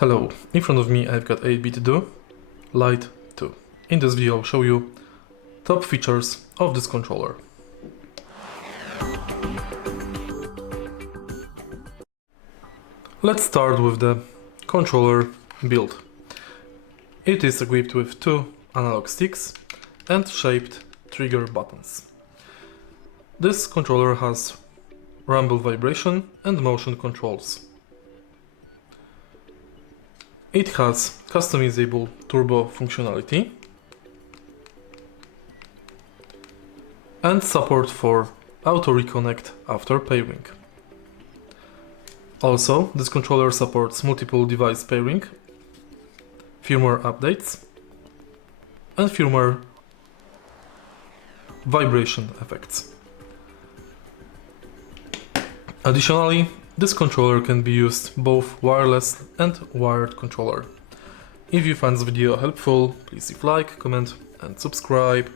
Hello, in front of me I've got 8BitDo Lite 2. In this video I'll show you top features of this controller. Let's start with the controller build. It is equipped with two analog sticks and shaped trigger buttons. This controller has rumble vibration and motion controls. It has customizable turbo functionality and support for auto-reconnect after pairing. Also, this controller supports multiple device pairing, firmware updates, and firmware vibration effects. Additionally, this controller can be used both wireless and wired controller. If you find this video helpful, please leave like, comment and subscribe.